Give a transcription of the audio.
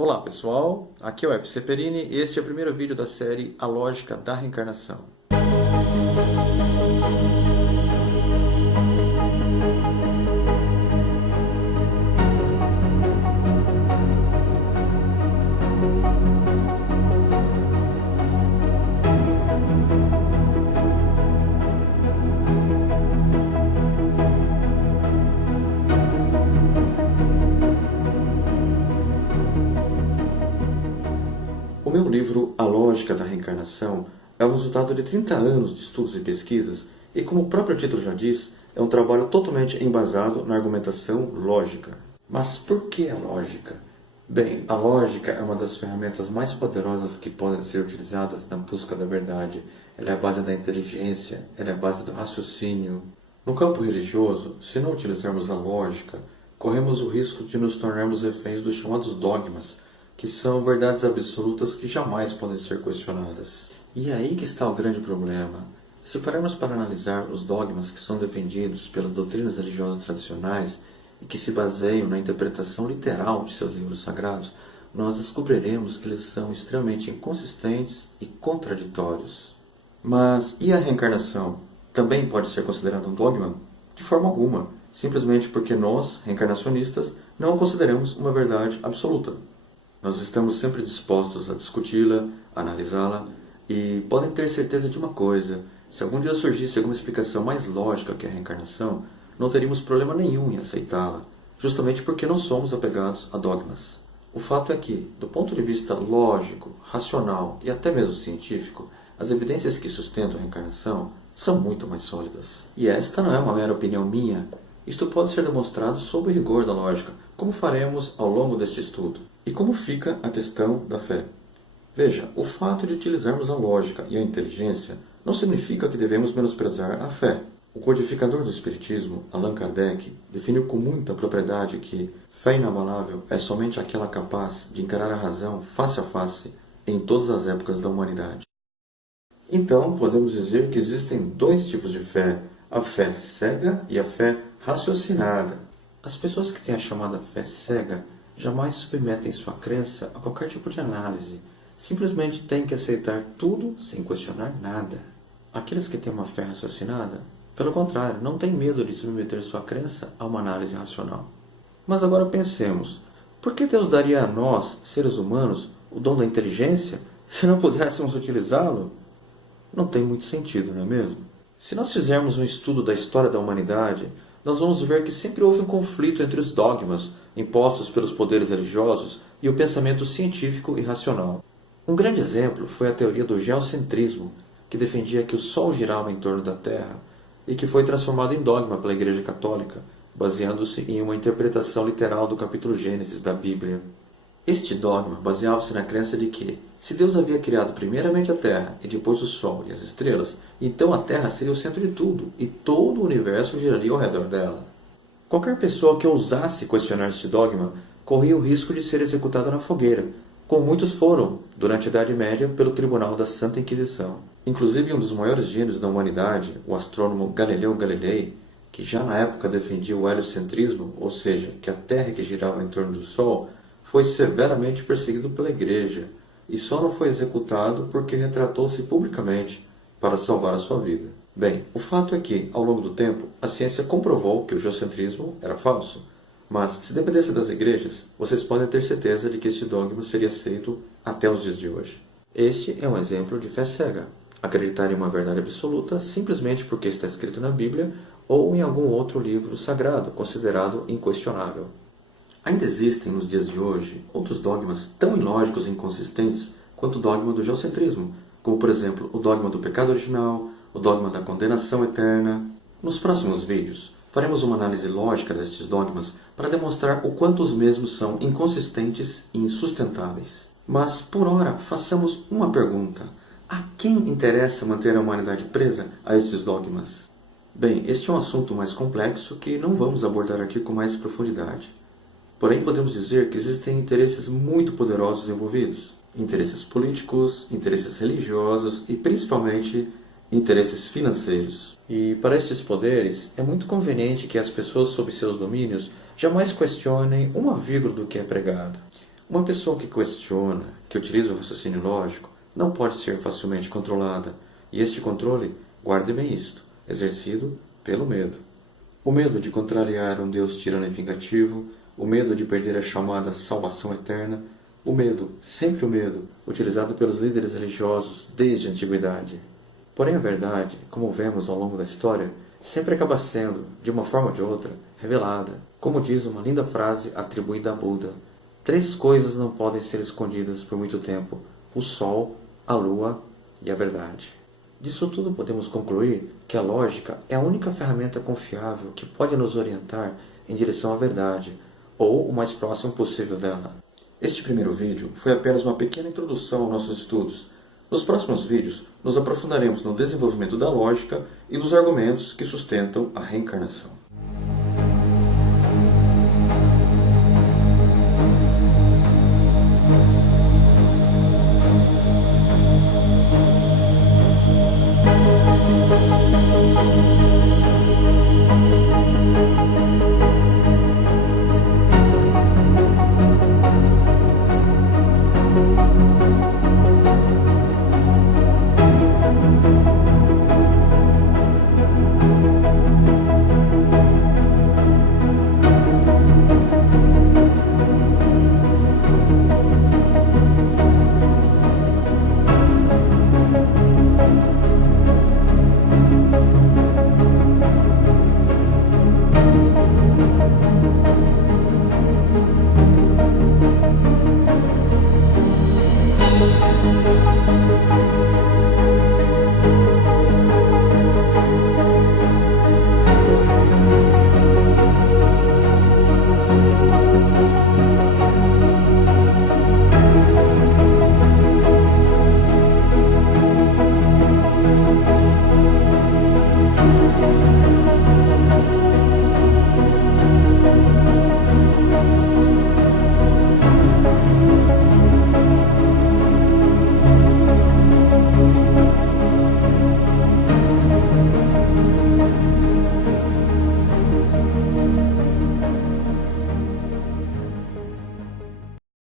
Olá pessoal, aqui é o FC Perini e este é o primeiro vídeo da série A Lógica da Reencarnação. O meu livro A Lógica da Reencarnação é o resultado de 30 anos de estudos e pesquisas e, como o próprio título já diz, é um trabalho totalmente embasado na argumentação lógica. Mas por que a lógica? Bem, a lógica é uma das ferramentas mais poderosas que podem ser utilizadas na busca da verdade. Ela é a base da inteligência, ela é a base do raciocínio. No campo religioso, se não utilizarmos a lógica, corremos o risco de nos tornarmos reféns dos chamados dogmas, que são verdades absolutas que jamais podem ser questionadas. E é aí que está o grande problema. Se pararmos para analisar os dogmas que são defendidos pelas doutrinas religiosas tradicionais e que se baseiam na interpretação literal de seus livros sagrados, nós descobriremos que eles são extremamente inconsistentes e contraditórios. Mas e a reencarnação? Também pode ser considerada um dogma? De forma alguma, simplesmente porque nós, reencarnacionistas, não a consideramos uma verdade absoluta. Nós estamos sempre dispostos a discuti-la, a analisá-la, e podem ter certeza de uma coisa: se algum dia surgisse alguma explicação mais lógica que a reencarnação, não teríamos problema nenhum em aceitá-la, justamente porque não somos apegados a dogmas. O fato é que, do ponto de vista lógico, racional e até mesmo científico, as evidências que sustentam a reencarnação são muito mais sólidas. E esta não é uma mera opinião minha. Isto pode ser demonstrado sob o rigor da lógica, como faremos ao longo deste estudo. E como fica a questão da fé? Veja, o fato de utilizarmos a lógica e a inteligência não significa que devemos menosprezar a fé. O codificador do Espiritismo, Allan Kardec, definiu com muita propriedade que fé inabalável é somente aquela capaz de encarar a razão face a face em todas as épocas da humanidade. Então, podemos dizer que existem dois tipos de fé: a fé cega e a fé raciocinada. As pessoas que têm a chamada fé cega jamais submetem sua crença a qualquer tipo de análise. Simplesmente têm que aceitar tudo sem questionar nada. Aqueles que têm uma fé raciocinada, pelo contrário, não têm medo de submeter sua crença a uma análise racional. Mas agora pensemos, por que Deus daria a nós, seres humanos, o dom da inteligência, se não pudéssemos utilizá-lo? Não tem muito sentido, não é mesmo? Se nós fizermos um estudo da história da humanidade, nós vamos ver que sempre houve um conflito entre os dogmas impostos pelos poderes religiosos e o pensamento científico e racional. Um grande exemplo foi a teoria do geocentrismo, que defendia que o Sol girava em torno da Terra e que foi transformado em dogma pela Igreja Católica, baseando-se em uma interpretação literal do capítulo Gênesis da Bíblia. Este dogma baseava-se na crença de que, se Deus havia criado primeiramente a Terra e depois o Sol e as estrelas, então a Terra seria o centro de tudo e todo o universo giraria ao redor dela. Qualquer pessoa que ousasse questionar este dogma corria o risco de ser executada na fogueira, como muitos foram, durante a Idade Média, pelo Tribunal da Santa Inquisição. Inclusive, um dos maiores gênios da humanidade, o astrônomo Galileu Galilei, que já na época defendia o heliocentrismo, ou seja, que a Terra que girava em torno do Sol, foi severamente perseguido pela Igreja, e só não foi executado porque retratou-se publicamente para salvar a sua vida. Bem, o fato é que, ao longo do tempo, a ciência comprovou que o geocentrismo era falso. Mas, se dependesse das igrejas, vocês podem ter certeza de que este dogma seria aceito até os dias de hoje. Este é um exemplo de fé cega. Acreditar em uma verdade absoluta simplesmente porque está escrito na Bíblia ou em algum outro livro sagrado considerado inquestionável. Ainda existem, nos dias de hoje, outros dogmas tão ilógicos e inconsistentes quanto o dogma do geocentrismo, como, por exemplo, o dogma do pecado original, o dogma da condenação eterna. Nos próximos vídeos, faremos uma análise lógica destes dogmas para demonstrar o quanto os mesmos são inconsistentes e insustentáveis. Mas, por ora, façamos uma pergunta: a quem interessa manter a humanidade presa a estes dogmas? Bem, este é um assunto mais complexo que não vamos abordar aqui com mais profundidade. Porém, podemos dizer que existem interesses muito poderosos envolvidos. Interesses políticos, interesses religiosos e, principalmente, interesses financeiros. E para estes poderes, é muito conveniente que as pessoas sob seus domínios jamais questionem uma vírgula do que é pregado. Uma pessoa que questiona, que utiliza o raciocínio lógico, não pode ser facilmente controlada, e este controle, guarde bem isto, exercido pelo medo. O medo de contrariar um Deus tirano e vingativo, o medo de perder a chamada salvação eterna, o medo, sempre o medo, utilizado pelos líderes religiosos desde a antiguidade. Porém, a verdade, como vemos ao longo da história, sempre acaba sendo, de uma forma ou de outra, revelada. Como diz uma linda frase atribuída a Buda: 3 coisas não podem ser escondidas por muito tempo: o sol, a lua e a verdade. Disso tudo podemos concluir que a lógica é a única ferramenta confiável que pode nos orientar em direção à verdade, ou o mais próximo possível dela. Este primeiro vídeo foi apenas uma pequena introdução aos nossos estudos. Nos próximos vídeos, nos aprofundaremos no desenvolvimento da lógica e dos argumentos que sustentam a reencarnação.